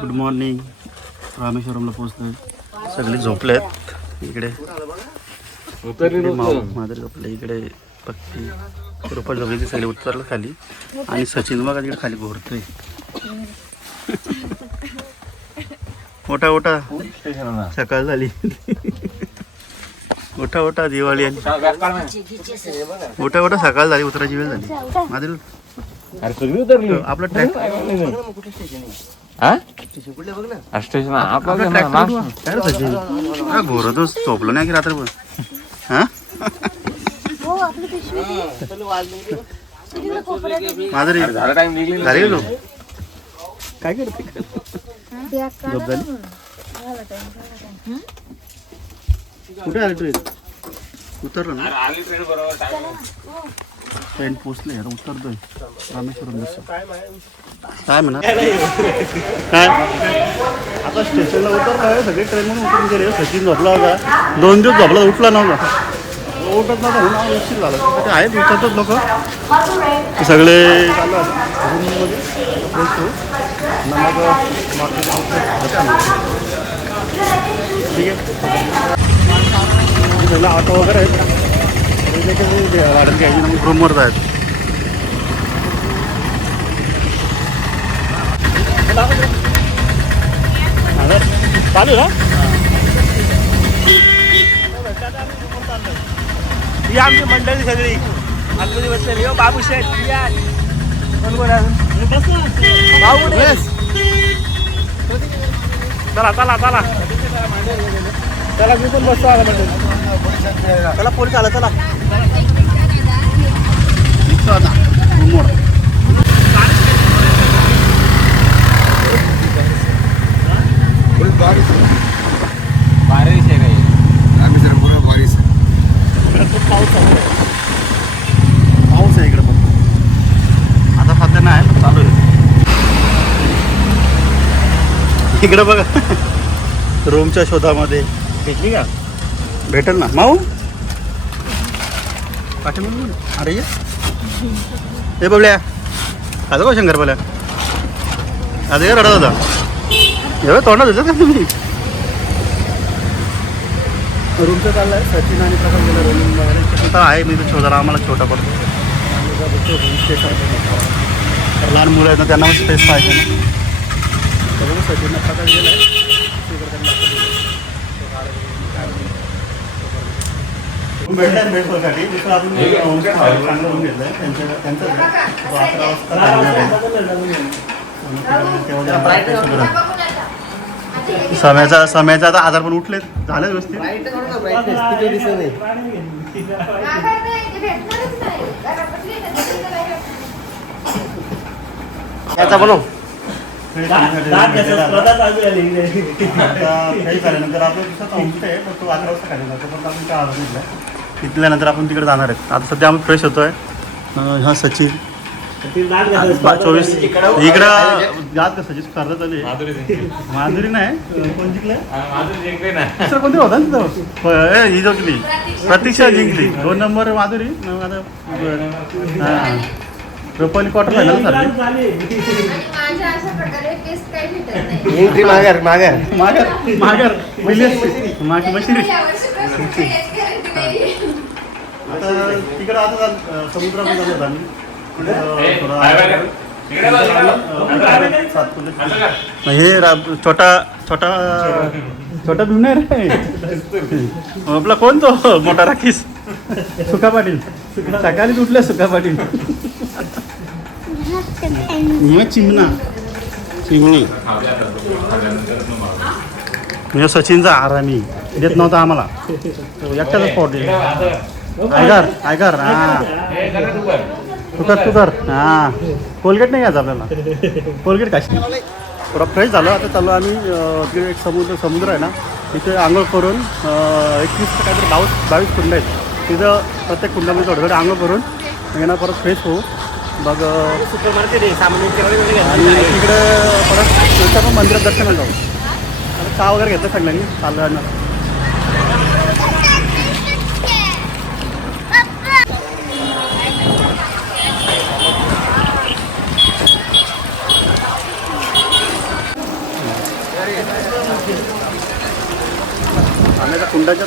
Good morning. रामेश्वरमला पोहोचलोय. सगळे झोपलेत. इकडे माधुरी झोपले, इकडे पक्की रुपा झोपली, सगळे उतरलं खाली. आणि सचिन बघा तिकडे खाली घोरतोय. ओटा ओटा, सकाळ झाली. ओटा ओटा, दिवाळी आली. ओटा ओटा, सकाळ झाली, उतरायची वेळ झाली. माधुरी आपलं ट्रॅक घोरतच झोपलो नाही की रात्रभर. हा माधुरी झाली गेलो. काय करते? झोप झाली. कुठे आली ट्रेन? उतरलं ना ट्रेन पोचले. आता उतरतोय रामेश्वरम. काय म्हणा काय आता स्टेशनला उतरतोय. सगळे ट्रेन म्हणून उतरून गेले. सचिन झोपला होता. 2 दिवस झोपला, उठला नव्हता. उठत नव्हता म्हणून उशीर झाला. ते आहेत उतरतात लोक सगळे. चालू रूममध्ये ठीक आहे. पहिला ऑटो वगैरे आहेत. वाढत घ्यायची मग रूमवर जायचं. चालू ना ही आमची मंडळी सगळी आतमध्ये बसलेली. हो बाबू शेठ, कोण कोण भाऊ चला चला चला चला. मी पण बसतो आला मंडळी. चला पोलीस आला. चला बारिश आहे काही. आम्ही जर पुरा बारिश पाऊस आहे इकडे. पण आता सध्या नाही, पण चालू आहे. इकडे बघा रूमच्या शोधामध्ये. भेटली का? भेटेल ना माऊ. पाठी म्हणून अरे हे बबल्या आलं का शंकर बोल्या? आज का रडत होता? एवढं तोंडात होतं का तुम्ही? रूमचं चाललं आहे. सचिन आणि प्रकाश गेला रूम बघायला. आहे मी शोधायला. आम्हाला छोटा पडतो. लहान मुलं आहेत ना, त्यांना स्पेस पाहिजे ना. त्याच्यामुळे सचिनला प्रकाश गेला आहे. भेटण्यासाठी दुसरं आपण चांगलं रूम घेतलं आहे. त्यांचं समयाचा आता आजार पण उठलेत. झालं व्यवस्थित. त्याचा बनव काही झाल्यानंतर आपलं दुसरा होमस्टे आहे. पण तो 11 वाजता खाली जातो. पण आपण काय आवाज घेतला. तिथल्यानंतर आपण तिकडे जाणार आहेत. आता सध्या आम्ही फ्रेश होतोय. हा सचिन 24 इकडं जात का सचिन स्पर्धा चालू आहे. माधुरी नाही कोण जिंकलं? दुसरं कोणती होता ना तिथं? ही जिंकली. प्रतीक्षा जिंकली. 2 number Madhuri. Rupali quarter final झाली. माघार माघार माघार माघार मशिरी. आता तिकडं आता समुद्रामध्ये जातो आम्ही. हे छोटा छोटा छोटा भीम नाही रे आपला. कोण तो मोठा राखीस? सुका पाटील. सकाळीच उठल्या सुका पाटील. चिमणा चिमणी म्हणजे सचिनचा आरामी देत नव्हता आम्हाला. एकट्याचा स्पॉट दिला. आयगर हा तुकर हा. कोलगेट नाही घ्यायचं आपल्याला. कोलगेट काशी. थोडा फ्रेश झालं. आता चालू आम्ही तिकडे एक समुद्र आहे ना, तिथे आंघोळ करून 21 काहीतरी 22 कुंड आहेत. तिथं प्रत्येक कुंडामध्ये थोडं थोडं आंघोळ करून येणार. परत फ्रेश होऊ. मग सुपर मार्केट आहे सामान आणि तिकडे परत तुमच्या पण मंदिरात दर्शनाला जाऊ. आता चहा वगैरे घेतलं सगळ्यांनी. चाललं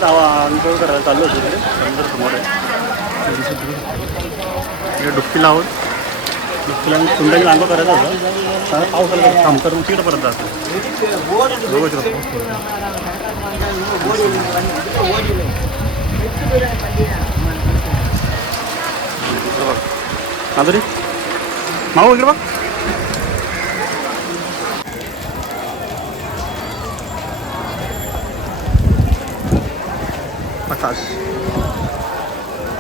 अंघोळ करायला चाललो होतो तिकडे समुद्र समोर आहे. इकडे डुबकी लावून डुबकीला कुंडाची अंघोळ करायचं होतं. पाऊस आला थांबतर मग तिकडे परत जातो. माधुरी माऊ इकडे बघ. आकाश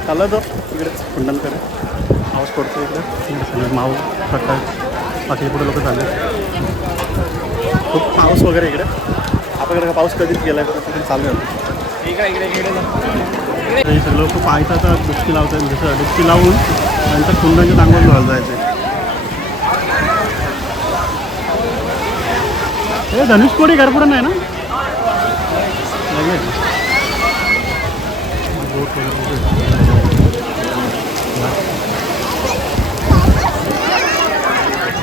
चालला तो इकडे कुंडांकडे पाऊस पडतो इकडे माऊ प्रकाश बाकी पुढे लोक चालले. खूप पाऊस वगैरे इकडे आपल्याकडे पाऊस कधीच गेला आहे तिकडे चालू आहे. हे सगळं खूप आयताचा डुबकी लावतात. जसं डुबकी लावून नंतर कुंडांच्या टांगून घालून जायचे. हे धनुषकोडी घरपुडं नाही ना लगेच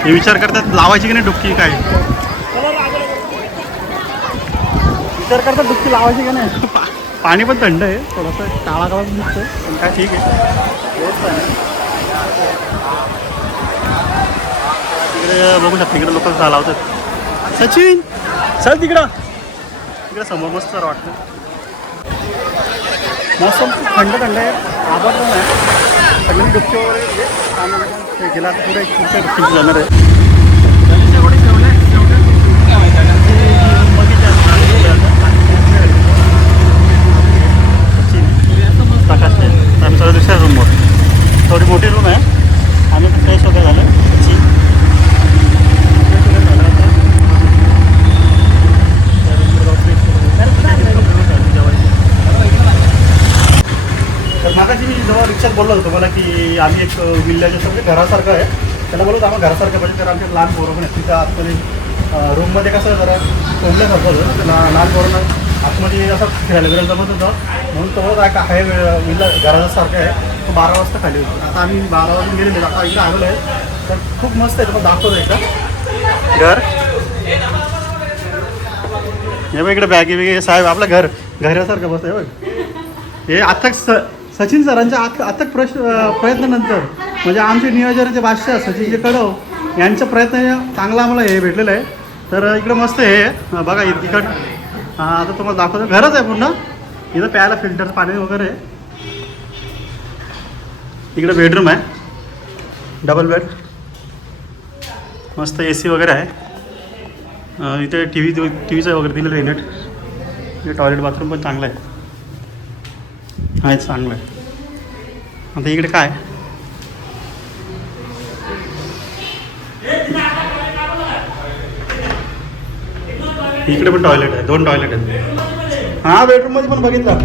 हे विचार करतात लावायची की नाही डुबकी. काय विचार करतात डुबकी लावायची का नाही. पाणी पण थंड आहे थोडंसं काळा काळा दिसतोय पण काय ठीक आहे. तिकडे बघू शकता तिकडे लोक लावतात. सचिन चल तिकडं तिकडे समोर मस्त जरा वाटतं. मौसम खूप थंड थंड आहे. आभार पण आहे. सगळ्यांनी डुबकी वगैरे गेला तर पुढे पुढच्या डुबकीची जाणार आहे. प्रकाश आहे आम्ही सगळं दुसऱ्या रूमवर. थोडी मोठी रूम आहे. आम्ही फ्रेश वगैरे झालं. तर मागाशी मी जेव्हा रिक्षात बोललो होतो मला की आम्ही एक विल्ल्याच्या म्हणजे घरासारखं आहे त्याला बोलतो आम्हाला घरासारखं पाहिजे. तर आमच्या लहान पोरं पण आहेत तिथं आतमध्ये रूममध्ये कसं जरा कोंडल्यासारखं होतं ना त्याला लहान पोरांना आतमध्ये असं फिरायला वगैरे जमत होतं म्हणून तो काय विल्ला घरासारखं आहे तो 12 वाजता खाली होतो. आता आम्ही 12 वाजून गेलेले आता इकडे आलेलो आहे. तर खूप मस्त आहे. तुम्हाला दाखवतो एकदा घर. हे बघ इकडे बॅगी वगैरे साहेब आपलं घरासारखं बसतं आहे बघ. हे अथक सचिन सरांच्या अथक प्रयत्नानंतर म्हणजे आमचे नियोजनाचे बादशाह सचिनचे कडव यांचा प्रयत्न चांगला आम्हाला हे भेटलेलं आहे. तर इकडं मस्त हे बघा इकडं आता तुम्हाला दाखवतो. घरच आहे पूर्ण. इथं प्यायला फिल्टर पाणी वगैरे आहे. इकडं बेडरूम आहे. डबल बेड मस्त AC वगैरे आहे. इथे टीव्हीचं वगैरे दिलेलं आहे नेट. इथे टॉयलेट बाथरूम पण चांगलं आहे. आहे चांगलं आहे. आता इकडे काय इकडे पण टॉयलेट आहे. 2 टॉयलेट आहेत. हां बेडरूममध्ये पण बघितलं.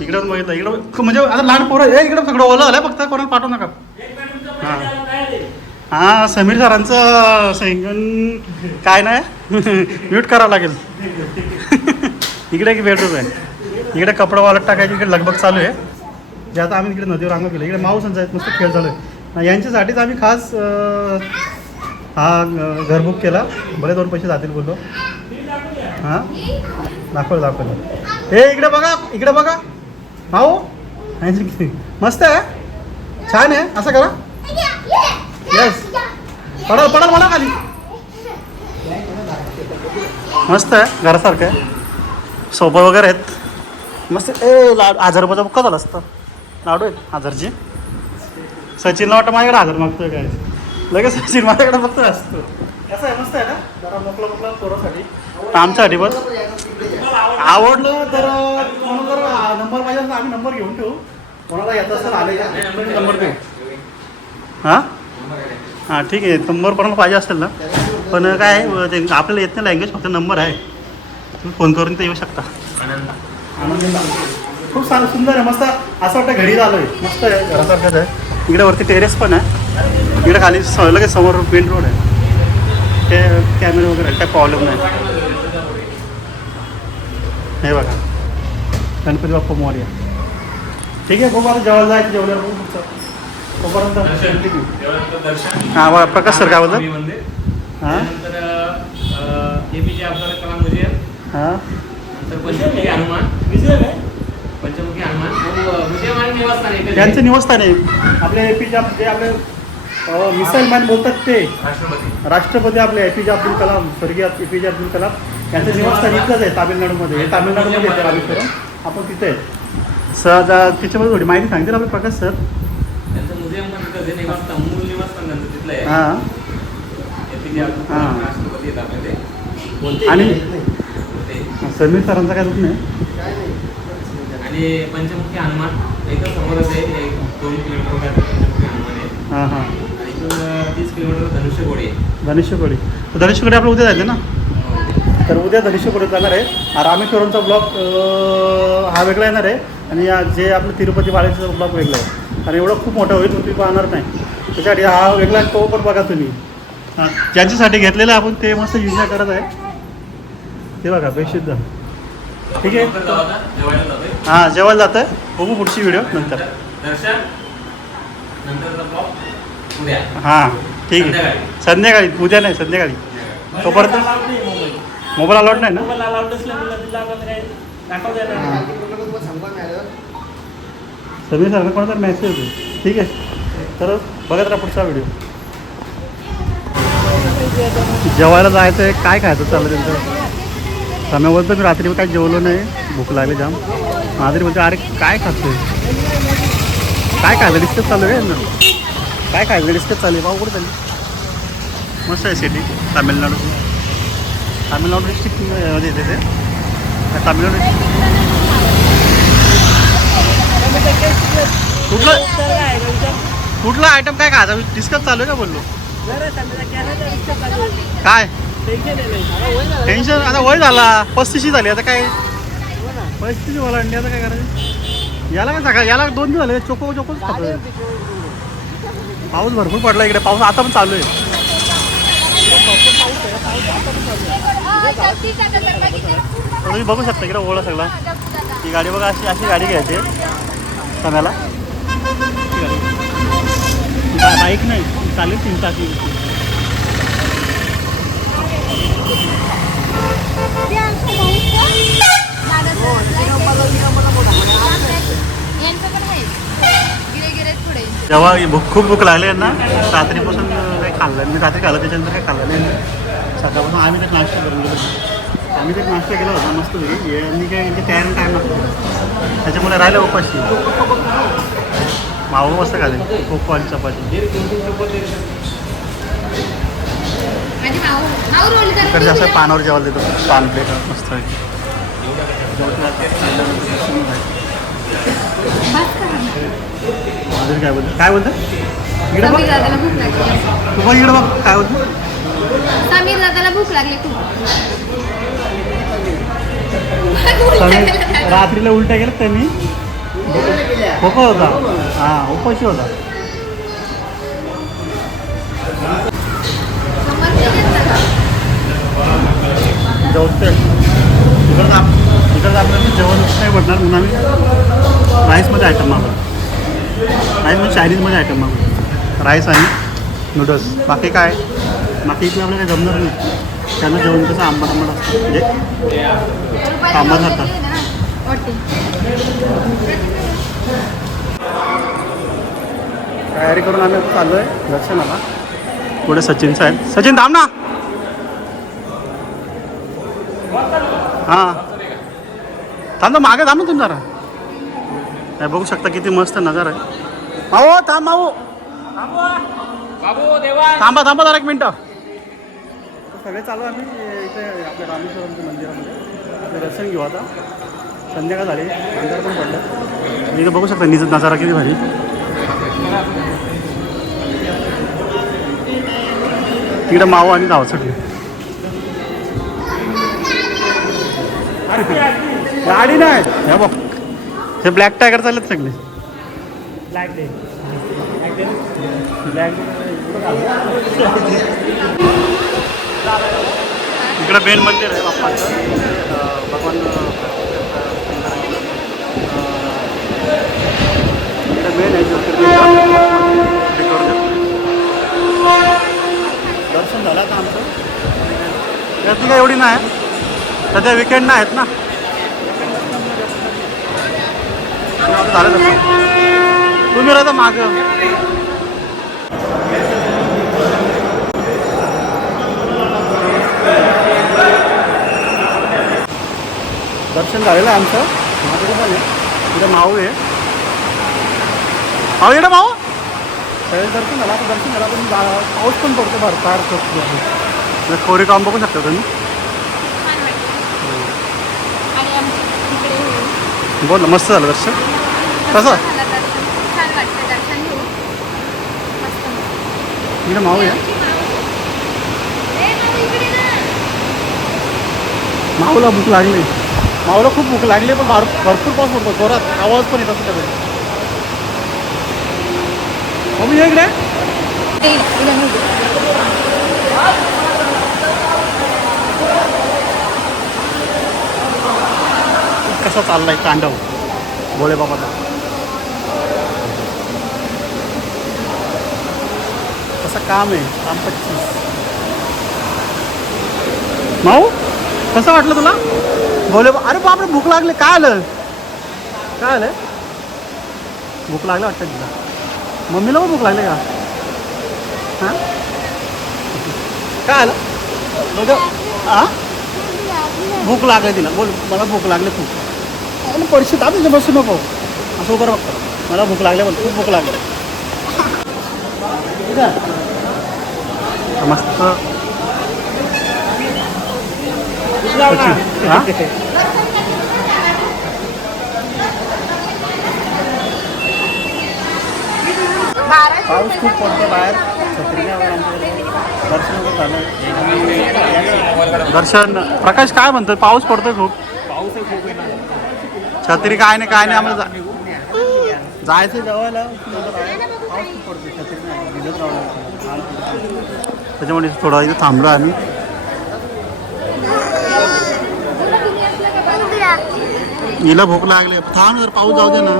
इकडे पण बघितलं. इकडं म्हणजे आता लहान पोरं हे इकडं सगळं ओलं आलं फक्त कोणाला पाठवू नका. हां समीर सरांचं संगण काय नाही म्यूट करावं लागेल. इकडे एक बेडरूम आहे. इकडे कपडा वालत टाकायची इकडे लगबग चालू आहे. जे आता आम्ही इकडे नदीवर अंघोळ केलं. इकडे माऊसांचा आहेत मस्त खेळ चालू आहे. यांच्यासाठीच आम्ही खास हा घर बुक केला. भले 2 पैसे जातील बोललो. हां दाखवलं. हे इकडे बघा माऊ मस्त आहे. छान आहे. असं करा. येस पडा खाली. मस्त आहे. घरासारखं आहे. सोफा वगैरे आहेत मस्त. लाडू 1000 रुपयाचा बुक्का झाला असतं. लाडू आहेत 1000चे. सचिनला वाटतं माझ्याकडे 1000 मागतोय काय लगेच सचिन माझ्याकडे बघतोय असतो. कसं आहे मस्त आहे ना जरा मोकळं पोरासाठी. आमच्यासाठी बस आवडलं तर कोणाला नंबर पाहिजे असेल आम्ही नंबर घेऊन ठेवू. कोणाला येत असेल आले नंबर देऊ. हां ठीक आहे. नंबर कोणाला पाहिजे असेल ना पण काय ते आपल्याला येत नाही लँग्वेज फक्त नंबर आहे. तुम्ही फोन करून ते येऊ शकता. आनंद खूप सुंदर आहे. मस्त असं वाटतं घरी झालं आहे. मस्त आहे. घरासारखंच आहे. इकडे वरती टेरेस पण आहे. इकडे खाली लगेच समोर मेन रोड आहे. ते कॅमेरे वगैरे काय प्रॉब्लेम नाही. हे बघा गणपती बाप्पा मोरया. ठीक आहे. खूप आता जेवायला जायचं. जेवल्यावर बघू तोपर्यंत हां बघा प्रकाश सर काय बोलतात. हां APJ अब्दुल कलाम म्युझियम. हां नंतर पंचवटी हनुमान पंचमुखी हनुमान मुझे मान निवासस्थान आहे त्यांचं निवासस्थान आहे आपले एपीजे जे आपले मिसाईल मॅन बोलतात ते राष्ट्रपती आपले एपीजे अब्दुल कलाम स्वर्गीय एपीजे अब्दुल कलाम यांचं निवासस्थान इथलंच आहे तामिळनाडूमध्ये. हे तामिळनाडूमध्ये येतं रामेश्वरम. आपण तिथे आहे सर. त्याच्यामध्ये थोडी माहिती सांगतील आपले प्रकाश सर. त्यांचं म्युझियम पण तिथं आहे, निवासस्थान मूळ निवासस्थान त्यांचं तिथलं आहे. हां एपीजे अब्दुल कलाम राष्ट्रपती आहेत आपले ते. आणि समीर सरांचा काय दुख नाही. आणि पंचमुखी हनुमान एकदम समोरच आहे, 2 किलोमीटर पंचमुखी हनुमान आहे. हां हां. आणि इथून 30 किलोमीटर धनुष्यकोडी आहे. धनुष्यकोडी. तर धनुष्यकोडी आपलं उद्या जायचं ना. तर उद्या धनुष्यकोडीत जाणार आहे. रामेश्वरमचा ब्लॉग हा वेगळा येणार आहे आणि जे आपलं तिरुपती बालाजीचा ब्लॉग वेगळा आहे. आणि एवढं खूप मोठं होईल तुम्ही पाहणार नाही. त्याच्यासाठी हा वेगळा तो पण बघा तुम्ही. हां ज्यांच्यासाठी घेतलेलं आपण ते मस्त एन्जॉय करत आहे ते बघा बेशुद्ध. ठीक आहे. हां जेवायला जातं आहे. बघू पुढची व्हिडिओ नंतर. दर्शन नंतरचा ब्लॉग उद्या. हां ठीक आहे. संध्याकाळी उद्या नाही संध्याकाळी. तोपर्यंत मोबाईल अलाउड नाही ना. समीर सर कोणाचा मेसेज होतो. ठीक आहे तर बघत राहा पुढचा व्हिडिओ. जेवायला जायचं आहे. काय खायचं चाललं त्यांचं. समय बोलतो मी रात्री काही जेवलो नाही. भूक लागली जाम. माधुरी बोलते अरे काय खातोय काय खायचं डिस्कस चालू आहे ना. काय खायचं डिस्कस चालू आहे. भाऊ कुठे चालली. मस्त आहे सिटी तामिळनाडू. तामिळनाडू डिस्ट्रिक्टमध्ये येते ते. तामिळनाडू कुठलं आयटम काय खायचा डिस्कस चालू आहे का बोललो. काय टेन्शन आता वय झाला 35 झाली आता काय 35 ओलांडली आता काय करायचं. याला काय सकाळ याला 2 दिवस झाले चोकोच खातोय. पाऊस भरपूर पडला इकडे. पाऊस आता पण चालू आहे. तुम्ही बघू शकता इकडे ओळख सगळा. ही गाडी बघा अशी गाडी घ्यायची सणाला. बाईक नाही चालेल 3 तास. जेव्हा खूप भूक लागली आहे ना रात्रीपासून काही खाल्लं. मी रात्री खाल्लं त्याच्यानंतर काही खाल्लं नाही. सकाळपासून आम्ही तर नाश्ता करून गेलो. आम्ही तर नाश्ता केला होता मस्त होती. यांनी काय तयारी टाईम लागतो त्याच्यामुळे राहिलं उपाशी. माऊ मस्त खाले खोखो आणि चपाती. इकडे जास्त पानावर जेवायला देतो. पान प्लेट मस्त आहे. काय बोलतं काय बोलतं इकडे बघ. तू बघ इकडे बघ काय बोलतं. समीर दादाला भूक लागली खूप. रात्रीला उलट्या गेलं त्यांनी. खोखो होता. हां उपाशी होता. जेवते इकडं आपल्याला जेवण नाही भेटणार म्हणून आम्ही राईसमध्ये आयटम मागवतो. राईस म्हणजे चायनीजमध्ये आयटम मागवतो. राईस आणि नूडल्स. बाकी काय बाकी इथे आपल्याला काही जमणार नाही. त्यांना जेवण कसं आंबट असतं म्हणजे आंबट राहतात. तयारी करून आम्ही आता चाललो आहे दर्शनाला. पुढे सचिनचं आहे. सचिन थांब ना. हां थांब ना मागे थांब ना तुम्ही जरा. नाही बघू शकता किती मस्त नजारा आहे. माऊ थांब माऊ थांबा जरा 1 मिनटं. सगळे चालू आम्ही इथे आपल्या रामेश्वरमच्या मंदिरामध्ये दर्शन घेऊ. आता संध्याकाळ झाली अंधार पण पडलं. इथे बघू शकता नजारा किती भारी. तिकडे माऊ आणि धाव सुटली. गाडी नाही हे बघ हे ब्लॅक टायगर चाललेत सगळे. इकडं मेन मंदिर आहे बाप्पाचं. भगवान इकडे मेन आहे दर्शन झालं आता आमचं. गर्दी काय एवढी नाही सध्या. विकेंड नाही आहेत ना. आता झालं दर्शन. तुम्ही राहता मागं. दर्शन झालेलं आहे आमचं. माझ्याकडे पण आहे. इथं माऊ आहे. माऊ येणं माऊ. सगळे दर्शन झालं. आता दर्शन झालं पण पाऊस पण पडतो फार. खोरे काम बघू शकता तुम्ही. छान वाटतं. आणि आमच्या इकडे बोल ना, मस्त झालं दर्शन. कसं झालं दर्शन. छान वाटतं दर्शन घेऊन. मस्त. इकडे माऊ आहे. माऊला भूक लागली. माऊला खूप भूक लागली पण भरपूर पाऊस पडतो जोरात. आवाज पण येत असतो त्यावेळी. मम्मी इकडे कसा चाललाय तांडव भोळे बाबाचा. कसं काम आहे काम 25. माऊ कसं वाटलं तुला भोले अरे बापरे भूक लागली. काय आलं काय आलं भूक लागलं वाटतं तुला. मम्मीला पण भूक लागली का हां काय आलं बघ हां भूक लागली तिला. बोल मला भूक लागली खूप. पैसे दाब बसू नको असं उभं बघतो. मला भूक लागली पण खूप भूक लागली. मस्त हां पाऊस खूप पडतो बाहेर. छत्री दर्शन झालं. दर्शन प्रकाश काय म्हणतो पाऊस पडतोय खूप. छत्री काय नाही आम्हाला जायचं जेवायला. पाऊस खूप पडतो छत्री नाही भिजत राहावं. त्याच्यामुळे थोडा इथं थांबलो आम्ही. हिला भूक लागली. थांब जर पाऊस जाऊ दे ना.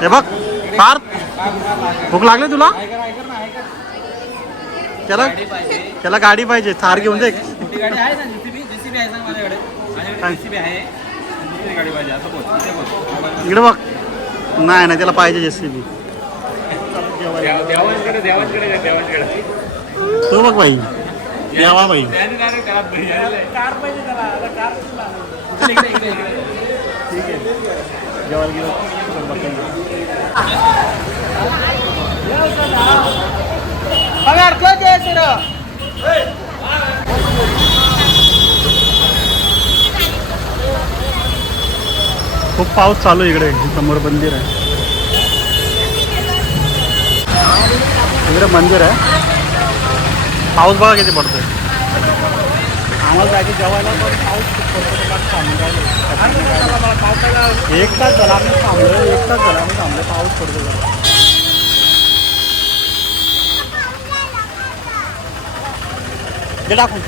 हे बघ फार भूक लागली तुला. त्याला गाडी पाहिजे. थार घेऊन दे. इकडे बघ नाही त्याला पाहिजे जेसीबी. तू बघ बाई देवा बाई. ठीक आहे जेवायला गेलो. खूप पाऊस चालू आहे इकडे. समोर मंदिर आहे. इकडे मंदिर आहे. पाऊस बघा किती पडतोय. आम्हाला जायचं जेवायला पण पाऊस खूप पडतो. एक तास झाला आम्ही थांबलो. पाऊस पडतो जरा. ते टाकून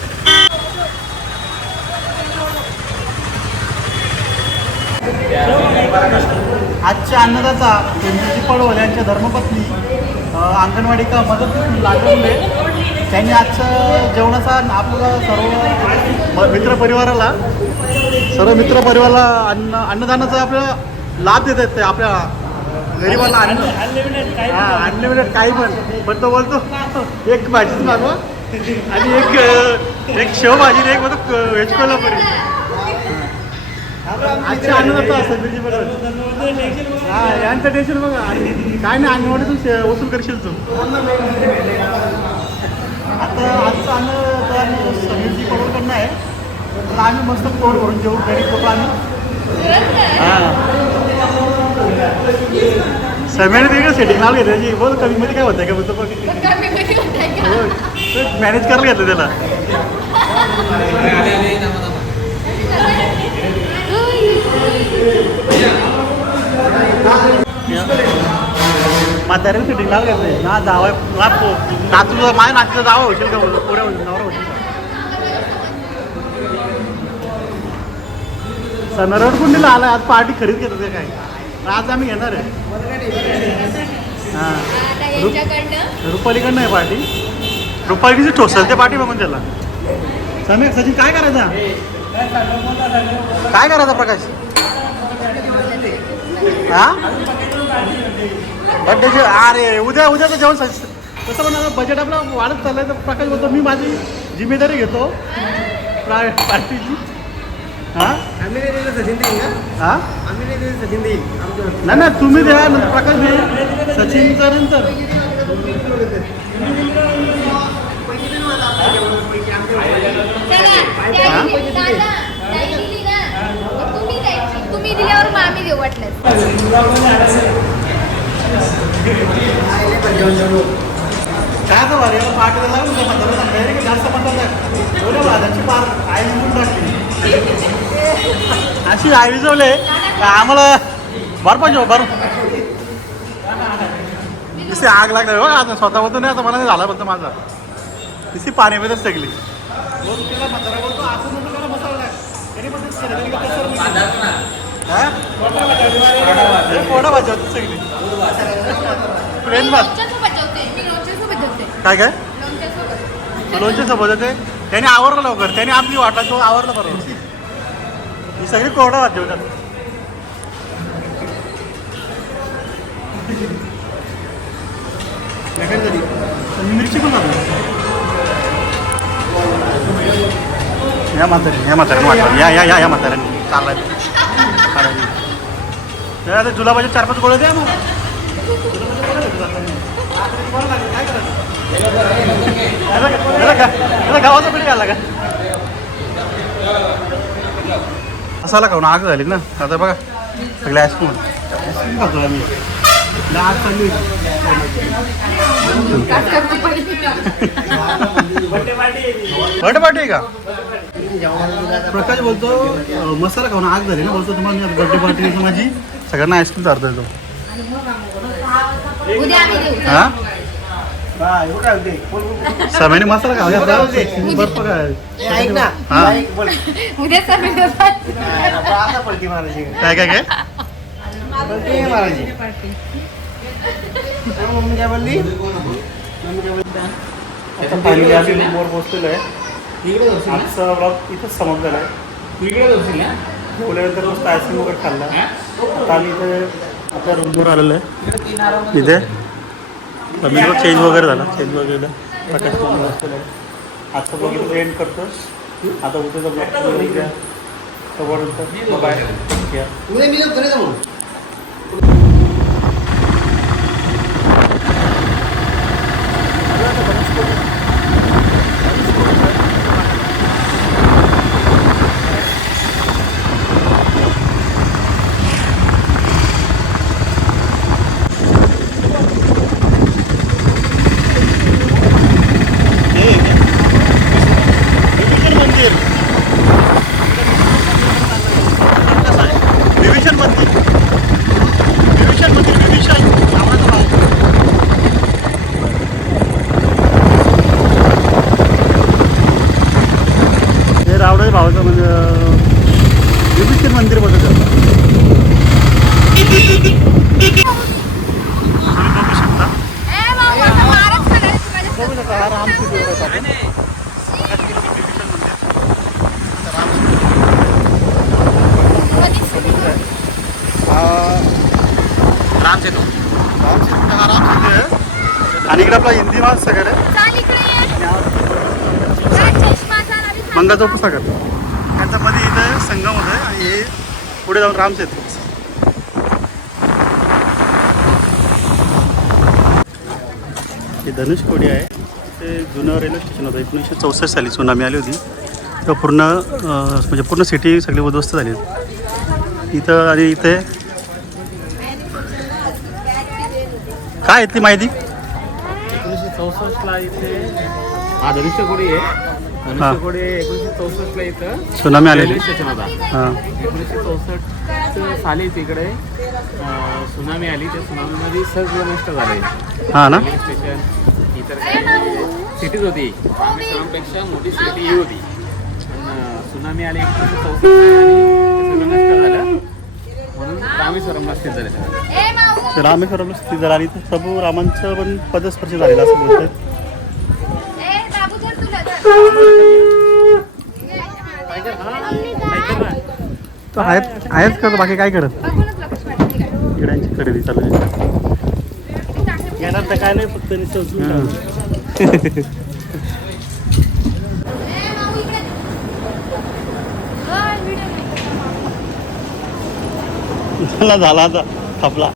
आजच्या अन्नदाता पिंपरी पडवळ यांच्या धर्मपत्नी अंगणवाडी का मदत लागले. त्यांनी आजचं जेवणाचा आपल्याला सर्व मित्रपरिवाराला अन्नदानाचा आपल्याला लाभ देत आहेत. ते आपल्या गरीबाला अनलिमिटेड काही पण तो बोलतो एक भाजीच मागवा आणि एक शेवभाजी एक बोलतो व्हेज कोल्हापुरी. आजच्या अन्नदाता असं हां यांचं टेन्शन बघा. काय नाही अंगणवाडीतून वसूल करशील तू. आता आजचं अन्न समीरजी पडवळकडनं आहे. तर आम्ही मस्त पोट भरून जेवू गरीब लोक आम्ही. हां समीरने तिकडे सेटिंग नाव घेतलं त्याची. बोल कमीमध्ये काय होतं का बोलतो बघ मॅनेज करायला घेतलं त्याला. म्हाताऱ्याने फिटिंग लावलं घेतलं ना. जावा नातू माझ्या नातीचा जावा होशील का बोलतो. पुढे नवरा होशील का. सनरवर कुंडीला आला. आज पार्टी खरीद घेत होते काय. आज आम्ही घेणार आहे. हां रुपालीकडनं आहे पार्टी. रुपालीची ठोसल ते पार्टी बघून त्याला. समीर सचिन काय करायचा काय करायचा प्रकाश हा बड्डेचे अरे उद्याचं जेवण तसं पण बजेट आपलं वाढत चाललंय तर प्रकाश बोलतो मी माझी जिम्मेदारी घेतो पार्टीची हां आम्ही नाही दिलं सचिन देईल ना हां आम्ही नाही दिलं सचिन देईल नाही नाही तुम्ही द्या नंतर प्रकाश दे सचिनचा नंतर तुम्ही दिल्यावर मग आम्ही देऊ वाटलं काय तर भारी पार्टी द्यायला जास्त म्हणतात एवढ्या भाज्याची पार आई निघून टाकली अशी आई विजवले आम्हाला बर्फाची बर्फ नुसती आग लागणार हो आता स्वतः होतो नाही आता मला नाही झाला बोलतो माझा नुसती पाण्यामध्येच टाकली कोणा भाजी होती सगळी प्लेन भात काय काय लोणचे सोबत होते त्याने आवरलं लवकर त्याने आपली वाटा तो आवरला बरोबर ही सगळी कोरडा भाजी होतात मिरची पण या म्हाताऱ्याने वाटलं या म्हाताऱ्याने चाललाय आता जुलाबाचे 4-5 गोळे द्या मग गावाचा पिढी आला का असाला खाऊन आग झाली ना आता बघा सगळे आईस्क्रीम खातो आम्ही आग चालली बर्थडे पार्टी आहे का प्रकाश बोलतो मसाला खाऊन आग झाली ना बोलतो तुम्हाला बर्थडे पार्टी माझी सगळ्यांना आईस्क्रीम चालतो येतो हा सगळ्यांनी मसाला खावा बर्फ काय काय काय काय आता फायनली आम्ही रूमवर पोहोचलेलो आहे आजचा ब्लॉग इथंच समाप्त झाला आहे बोलल्यानंतर मस्त आईस्क्रीम वगैरे खाल्ला आता आम्ही इथे आपल्या रूमवर आलेलो आहे इथे मी चेंज वगैरे झाला चेंज वगैरे प्रकाश बसलेला आहे आजचा ब्लॉग इथं एंड करतो आता उद्याचा ब्लॉग तोपर्यंत बाय भावाचं म्हणजे विभीषण मंदिर बघत बघू शकता हा रामसेतू रामसेतू हा रामसेतू आहे आणि इकडे आपला हिंदी मास सगळं मंगळचौक सागर त्याच्या मध्ये इथं संगम होतं आणि हे पुढे जाऊन रामसेतू हे धनुषकोडी आहे ते जुनं रेल्वे स्टेशन होतं 1964 साली सुनामी आली होती तेव्हा पूर्ण म्हणजे पूर्ण सिटी सगळी उद्ध्वस्त झाली होती इथं आणि इथे काय ती माहिती 1964ला इथे हा धनुष्यकोडी आहे धनुष्यकोडी 1964ला इथं सुनामी आली रेल्वे स्टेशन होता हां 1964 साली तिकडे सुनामी आली त्या सुनामीमध्ये सगळं नष्ट झालं हां ना रेल्वे स्टेशन इतर काही सिटीज होती रामेश्वरमपेक्षा मोठी सिटी ही होती पण सुनामी आली 1964 सगळं नष्ट झालं म्हणून रामेश्वरमला स्थित झालं रामेश्वरमला स्थित झाला आणि प्रभू रामांचं पण पदस्पर्श झालेलं असं बोलतात तो आहेच करतो बाकी काय करत बघूनच लक्ष वाटते गाडी. किड्यांची खरेदी चालू आहे. येणार तर काय नाही फक्त नुसतं झाला आता थपला.